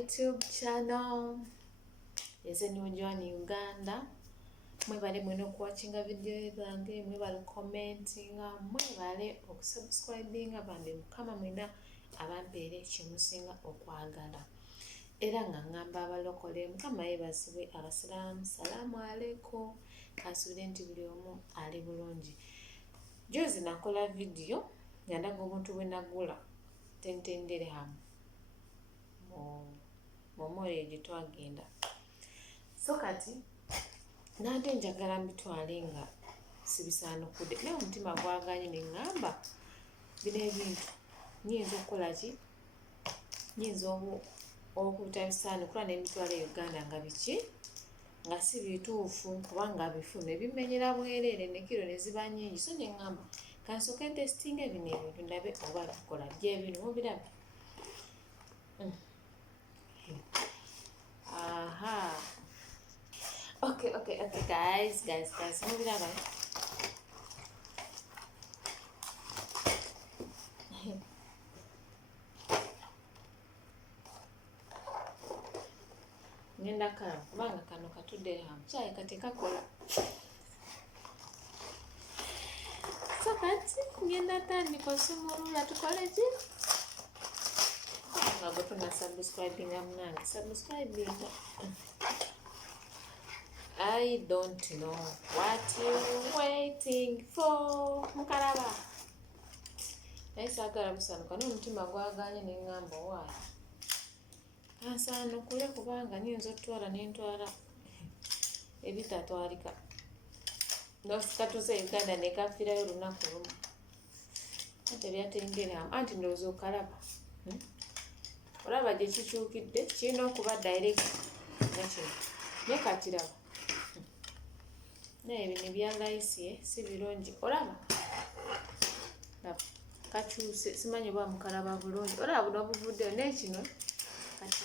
YouTube channel. It's a new journey Uganda. Mwebale mwena okuwachinga video zange, mwebale commentinga, mwebale okusubscribinga bambi mukama mwena abampeere kimusinga okwagala. Era nga ngamba abalokole mukama yebazibwe abasiraamu salamu alaikum kasubire nti buli omu ali bulungi. Jozi nakola video yandaga omuntu bwe nagula tentendere hamu mu mole gyetwagenda. So kati nante njagala mbitwale nga sibisaanukudde naye omutima gwaganye ne ŋŋamba bino ebintu nyinza okukola ki, nyinza okuta bisaanukula n'emitwalo e Uganda nga biki nga si bituufu kubanga bifuna ebimenyera bwereere ne kiro ne ziba nnyingi. So ne ŋŋamba kansooke ntesitinga bino ebintu ndabe oba bikola gye bino mubiraba. Aha. Okay, guys. Mubiraba. Ngenda kala kubanga kano katudde hamu kyayi kati kakola. So kati ngenda tandika osumulula tukole ki? Nga bwe tunasubscribinga munange subscribinga. I don't know what you're waiting for. Mukalaba. Naye saagala busanuka n'omutima gwaganye ne ŋŋamba waayo. Kansaanukule kubanga nyinza otwala n'entwala ebitatwalika. N'osikatuuse Uganda ne kafiirayo olunaku lumu. Ate byatengere hamu anti ndowooza okalaba. Olaba gye kikyukidde kirina okuba direct nga kino. Naye kakiraba. Naye bino bya layisi si birungi. Olaba? Laba. Kakyuse simanyi oba mukalaba bulungi. Olaba buno buvuddeyo n'ekino kati.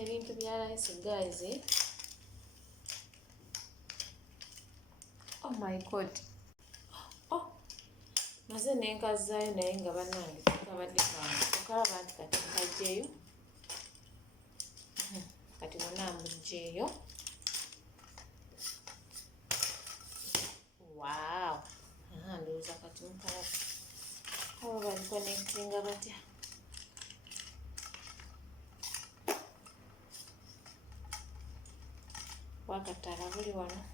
Ebintu bya layisi guys. Oh my God. Oh. Maze nenkazaayo naye nga bannange kabadde kange. Okalaba nti kati nkajjeeyo. Kati munaamugjeeyo. Wow. Ndowooza kati mukalaba. Abo babikonekitinga batya? Wakataala buli wano.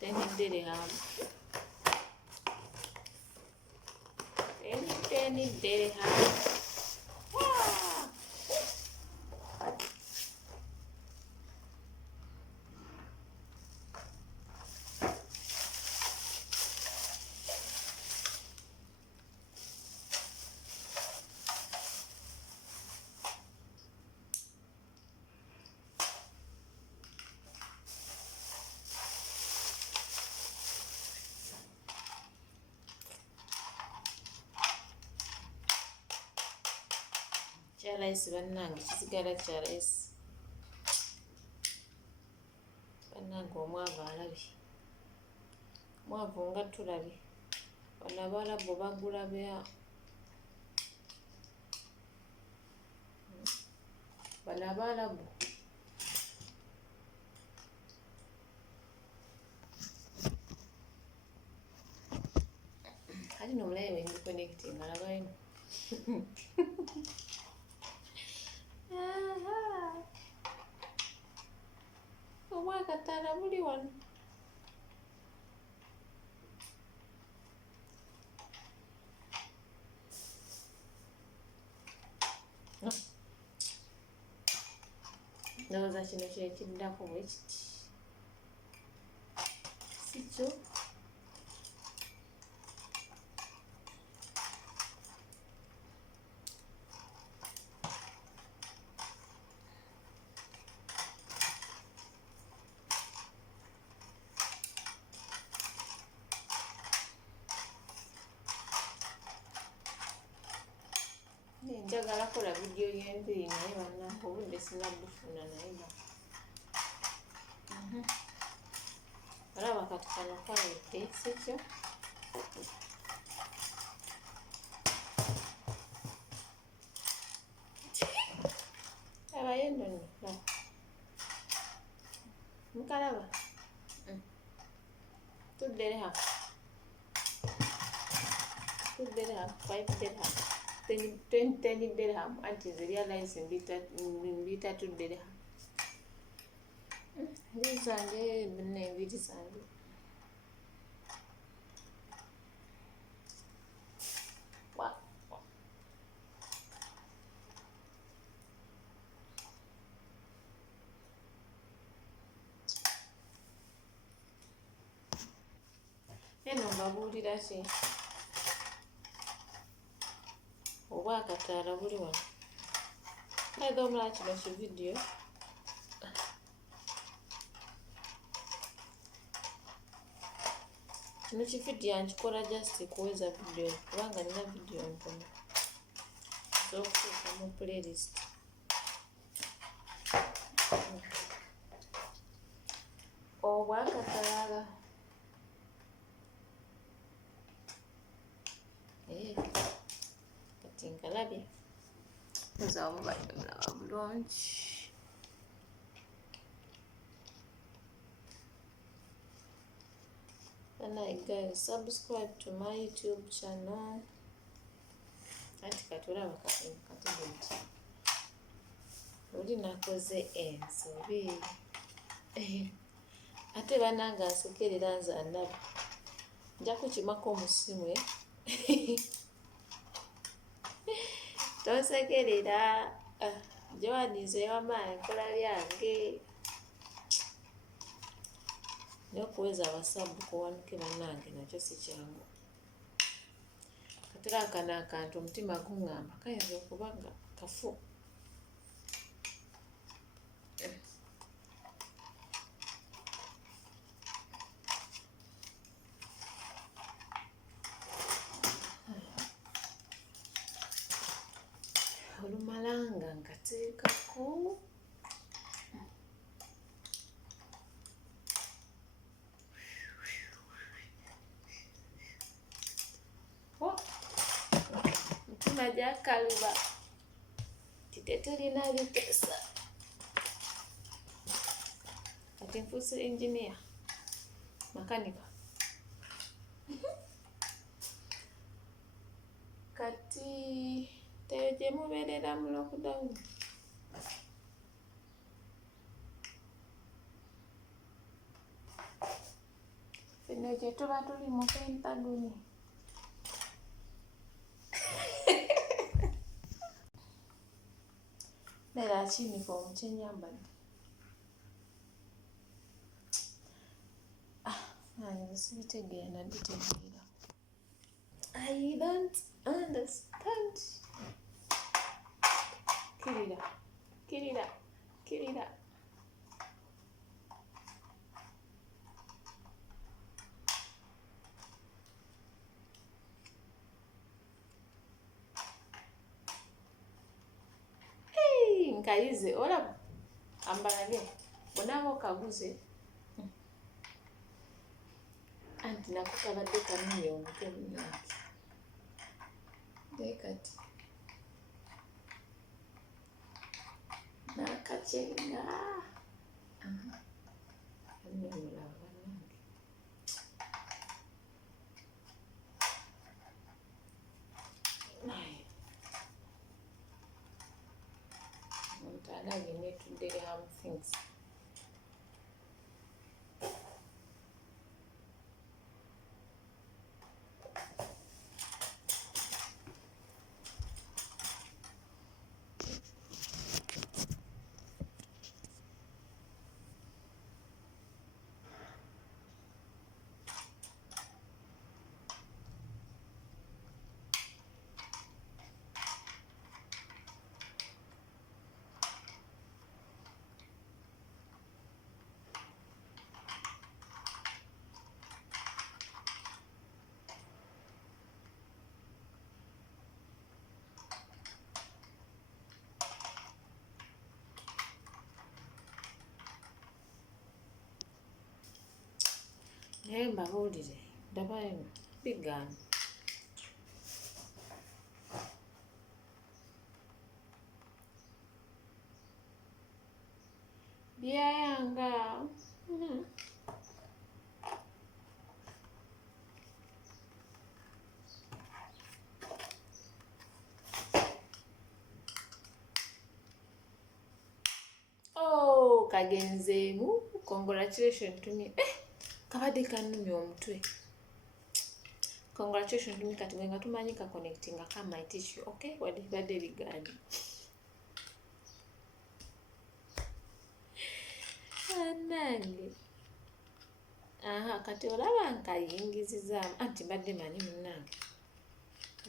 Teniddere hamu. Teniddere hamu. Kyalaisi bannange kisigala kyalaisi. Bannange omwavu alabye. Mwavu nga tulabye. Bano Abarabu bagula bya. Bano Abarabu. Kati nomulaye wendikonectinga labayo. Obwakataala buli wano. Ndowooza kino kyekiddako bwe kiti. Si kyo? Njagala kola video y'enviiri naye bannange obudde sinabufuna naye ba. Olaba kati kano kawedde si kyo? nno laba mukalaba $2 $5 $10 anti ze realize mbita $2 zange nebiri zange eno mbabuulira ki obwakataala buli wano naye omulala kino kividiyo kino kividiyo nkikola just kuweza vidiyo kubanga nina vidiyo ntono z'okuteeka mu playlist obwakataala kati nkalabye oza omubadde mulaba bulungi and guys subscribe to my YouTube channel anti katulaba katulungi oli nakoze ensobi ate bananga nsekerera nze ndaba nja kukimako omusimwe tosekerera Joanize wamaanyi enkola byange n'okuweza abasabu kuwanuke bannange nakyo si kyangu katera akano akantu omutima guŋŋamba kayinza okuba nga kafu olumalanga nkateekako mutima gyakaluba titetulina biteesa kati nfuuse engineer makanika kati teyo gye mubeerera mu lockdown fino gye tuba tuli mu Pentagoni nera kinifomu kyenyambadde nange sibitegeera naditegeera I don't understand. Kirira. Hey, nkayize olaba ambalage bonaaba okaguze anti nako kabadde kanumye omutwe munange dekati nakacyenga mulaba bannange omuntu alabye netudde hamu things naye mbabuulire ndabayo bigaana byayanga. Oh, kagenzeemu. Congratulations to me. Kabadde kannumya omutwe. Congratulations to me kati nga tumanyi ka connecting ka might teach you, okay? Wadde badde bigani. Nange. Aha, kati olaba nkayingizizaamu. Anti badde manyi munnange.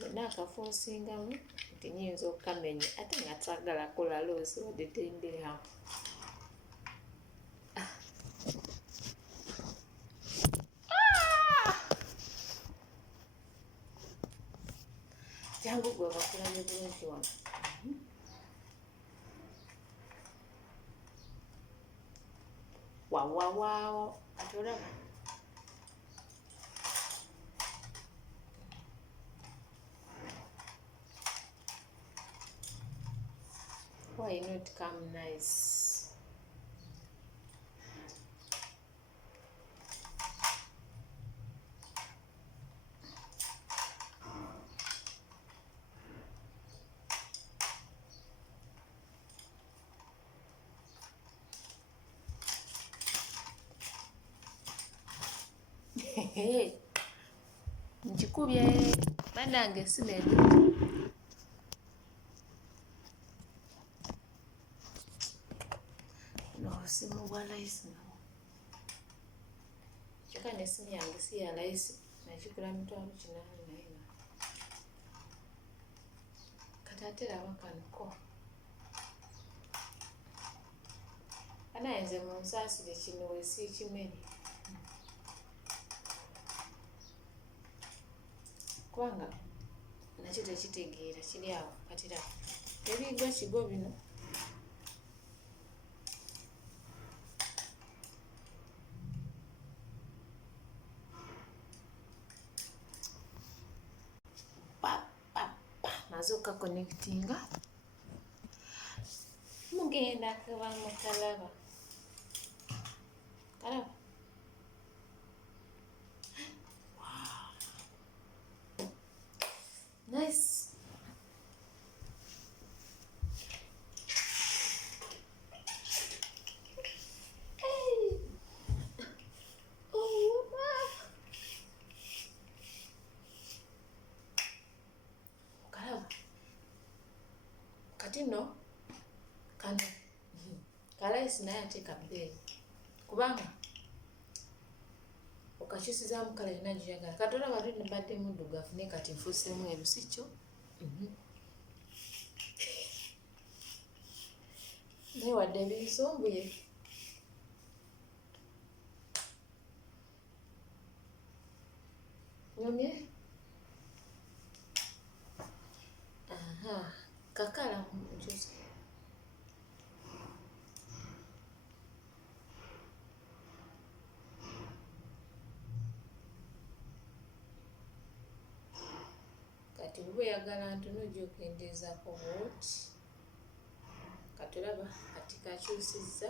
Bonna akafunsingamu nti nyinza okukamenya ate nga twagala kola loosi wadde tenderamu. Jangu gwe bakulanye bulungi wano. Wawawawa ate olaba. Why not come nice? Nkikubye bannange esimu eno. Simu bwa layisi nabo. Kyokka n'essimu yange si ya layisi nakigula mitwalo 8 naye kati ate laba kanuko. Anaye nze mu nsaasire kino we siikimenye. Kubanga nakyo tekitegeera kiri awo kati laba. Ebiigwa kigo bino. Mazuka connectinga. Mugenda kuba mukalaba. Kalaba. Wow. Nice. Hey. Oh, kalaba. Kati no kano kalayisi naye ate kabbeeyi kubanga okakyusizaamu kala yonna gy'oyagala. Kati olaba lwe mbadde muddugavu naye kati nfuuseemu mweru si kyo? Naye wadde ebinsumbuye. Nyumye? Aha, kakala nkyuse. Kati bwe oyagala ntono ojja okendeezaako bw'oti. Kati olaba kati kakyusizza.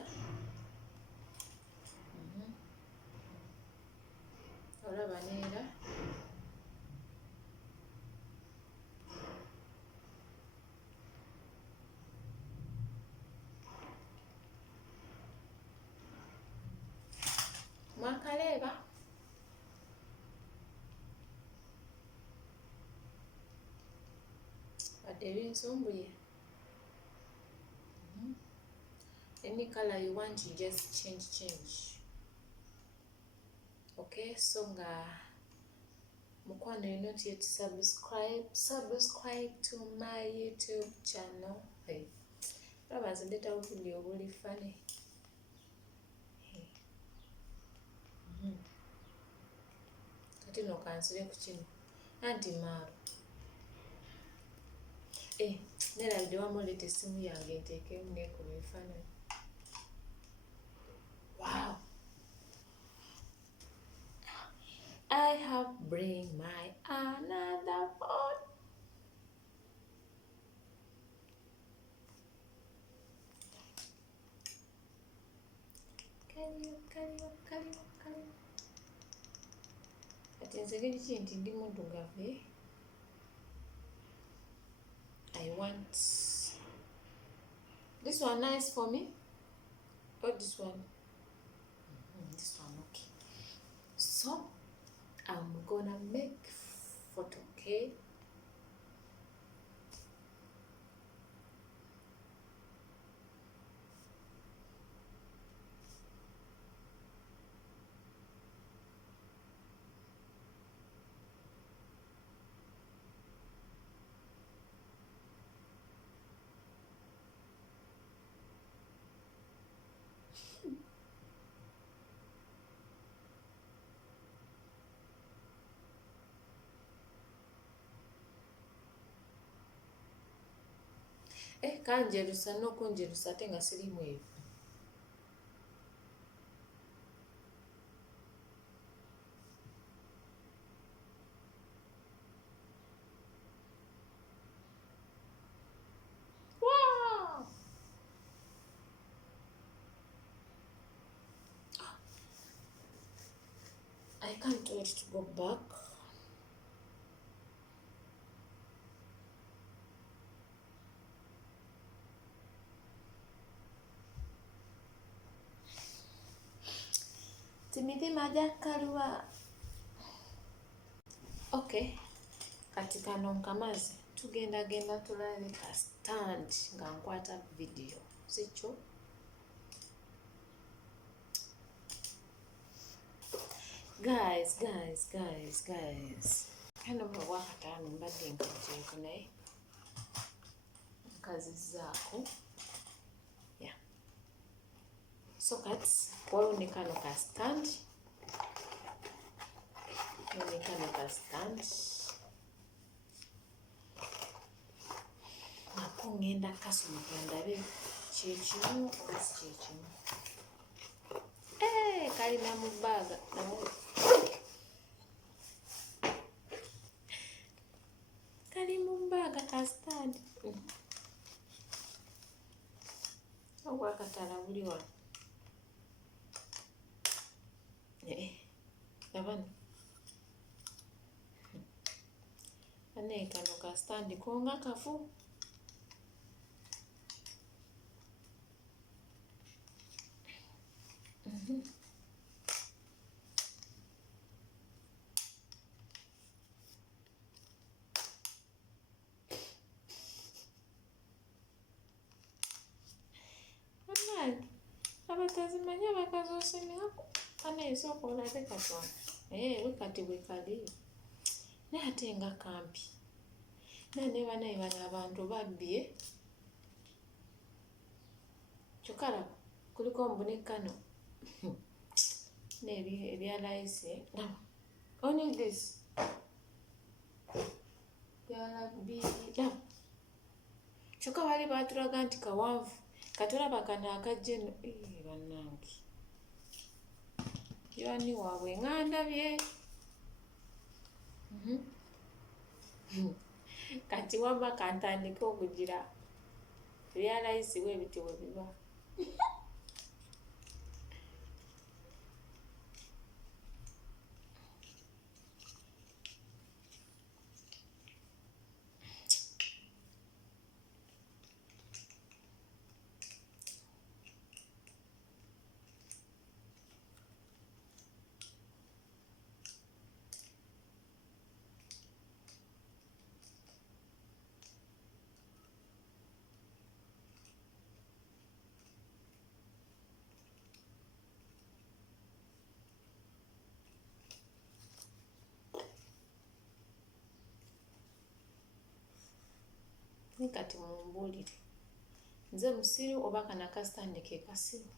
Olaba neera. Mwakaleeba? Wadde ebinsumbuye. Any color you want, you just change. Okay, so mukwano, you're not yet subscribe to my YouTube channel. Hey, olaba nze ndeetawo video buli fane. Kati no kansule ku kino anti maaro. Nerabidde wamuleeta essimu yange nteekemu neekuba ebifaananyi. Wow. I have bring my another phone. kaliwo. Kati nze giri ki nti ndi muddugavu. I want this one nice for me or this one? This one, okay. So I'm gonna make photo, okay? Kanjerusa n'okunjerusa ate nga sirimu ebyo. Wow! I can't wait to go back. Timidima jakaliwa. Okay. Kati kano nkamazi tugenda tulabe ka stand nga nkwata video. Sikyo? Guys. Hano wakataano mbadde nkajjeeko naye nkazizzaako. Yeah. So kati waliwo ne kano ka stand. Nako ngenda kasumika ndabe kyekimu oba si kyekimu. Kalina mu bbaaga. Kali mu bbaaga ka stand. Obwakatala buli wano. Labano. Ane kano ka stand konga kafu. Abatazimanya bakazoosemyako aneesooka olabe katwana wekati bwekali naye ate nga kampi naye banaye bano abantu babbye kyokka laba kuliko mbonekano nebya layisi laba only this yalabbi laba kyokka bali baatulaga nti kawanvu katulaba kano akajjeno bannange yoani waabwe nga ndabye. Kati wamma kantandike okugira ebya layisi bwe biti bwe biba. Ni kati mumbuulire nze musiru oba kana kasitandi ke kasiru?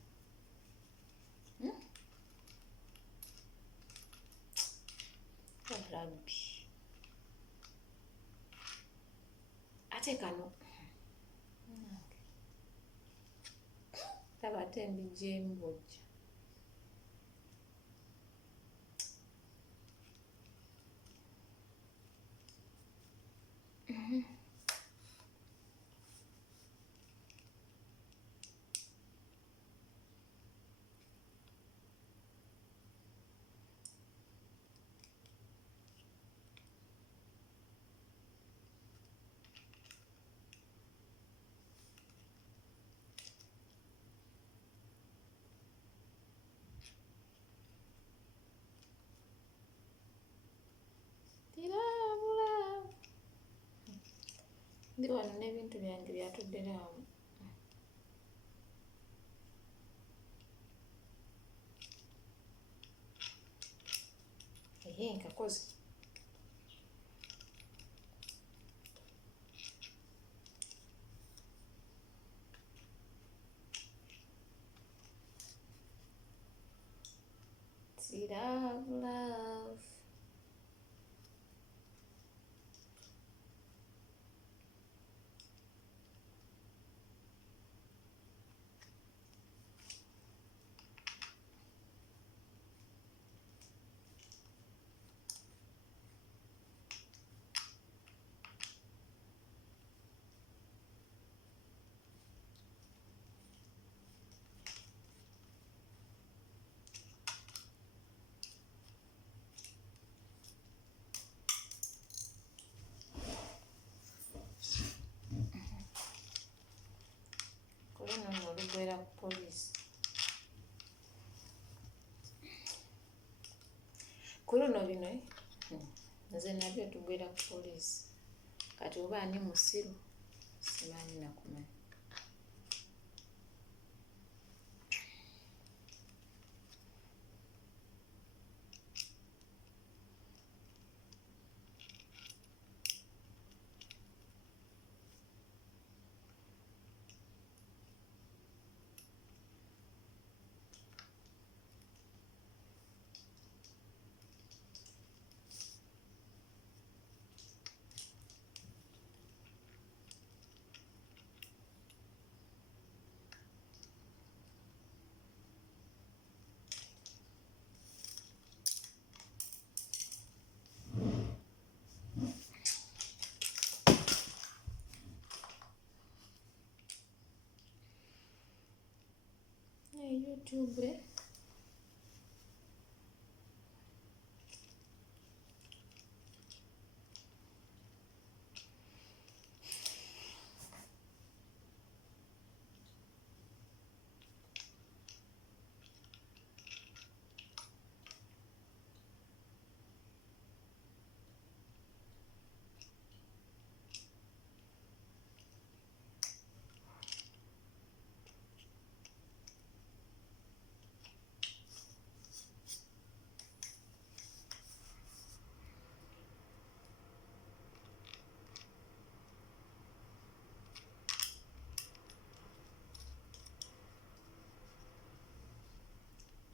Rabbi ate kano laba ate mbigyemu bwojja. Ndi wano n'ebintu byange byatuddera awo. Nkakoze. Love. Nono olugwera ku poliisi. Ku luno bino nze nabyo tugwera ku poliisi. Kati oba ani musiru simanyi nakumanya. YouTube.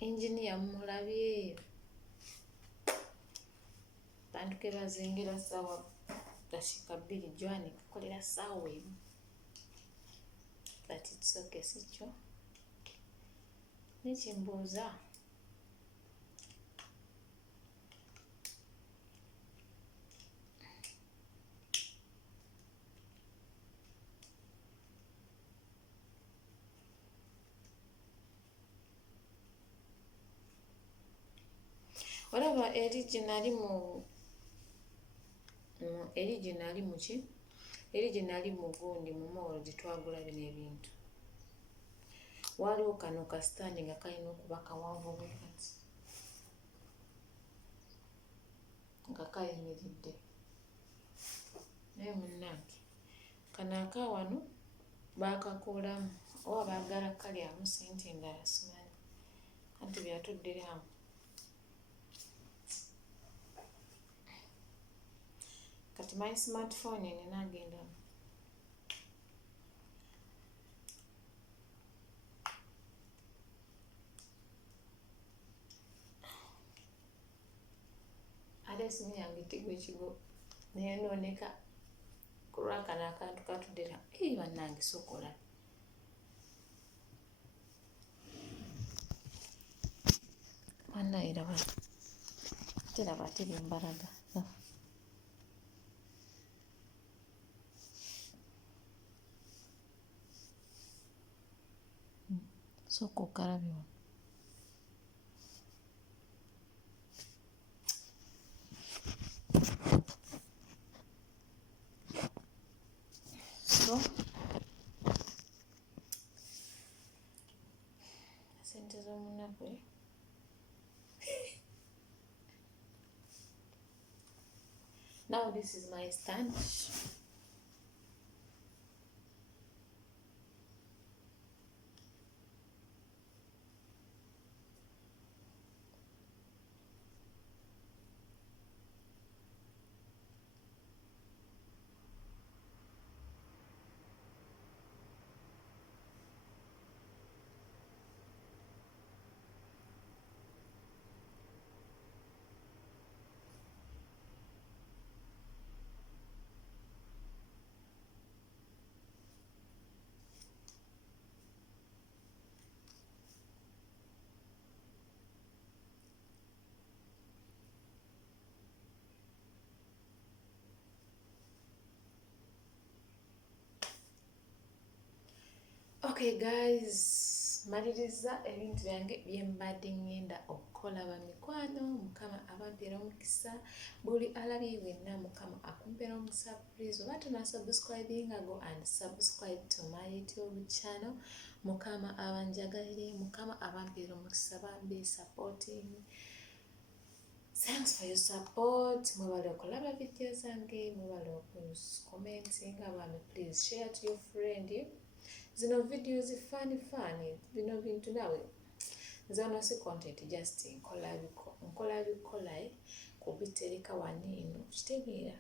Engineer mulabye. Bantu ke bazingira sawa dakika 2 Joan kakolera sawa emu. But it's okay sicho. Nekimbuuza. Olaba originali muki? Originali mugundi mu mall gitwagula bino ebintu. Waliwo kano ka stand nga kalina okuba kawanvu bwe kati. Nga kayimiridde. Naye munnange kano akawano baakakoolamu oba baagala kalyamu ssente endala simanyi. Anti byatudderamu. Kati my smartphone nina agenda. Ate esimu yange tigwa ekigo neyonooneka ku lwakano akantu katuddera. Bannange sokola. Bannaye raba. Teraba teri mbalaga. Sooka okalabye wano. So sente z'omunaku now this is my stand. Okay guys, maliriza ebintu byange byembadde ngenda okukola bamikwano. Mukama abampeera omukisa, buli alabye wenna Mukama akumpeera omukisa. Please oba tunasubscribinga go and subscribe to my YouTube channel. Mukama abanjagalire, Mukama abampeera omukisa, bambe supporting. Thanks for your support. Mwebale okulaba video zange, mwebale okucommenting. Abami please share to your friend. Zino videos funny bino bintu nawe nzano si content just nkola bikola kubitereka wanino kitegeera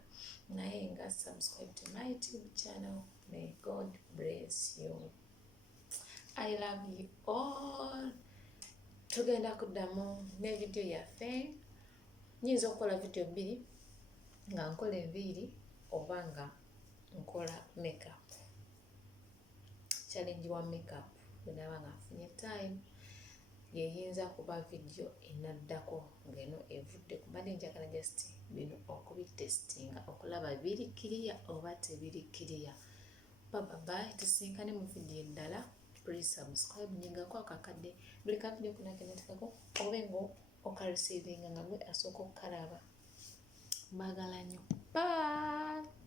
naye nga subscribe to my YouTube channel. May God bless you. I love you all. Tugenda kuddamu ne video yaffe. Nyinza okukola video 2 nga nkola enviiri oba nga nkola makeup. Challenge wa makeup bwenaba nga nfunye time yeyinza kuba video enaddako ngeno evudde kubadde njagala just bino okubitestinga okulaba biri clear oba tebiri clear. Bye tusinkane mu video endala. Please subscribe nyingako akakadde buli ka video kunakenatekako obengo okareceiving nga gwe asooka okukalaba. Mbagala nnyo. Bye.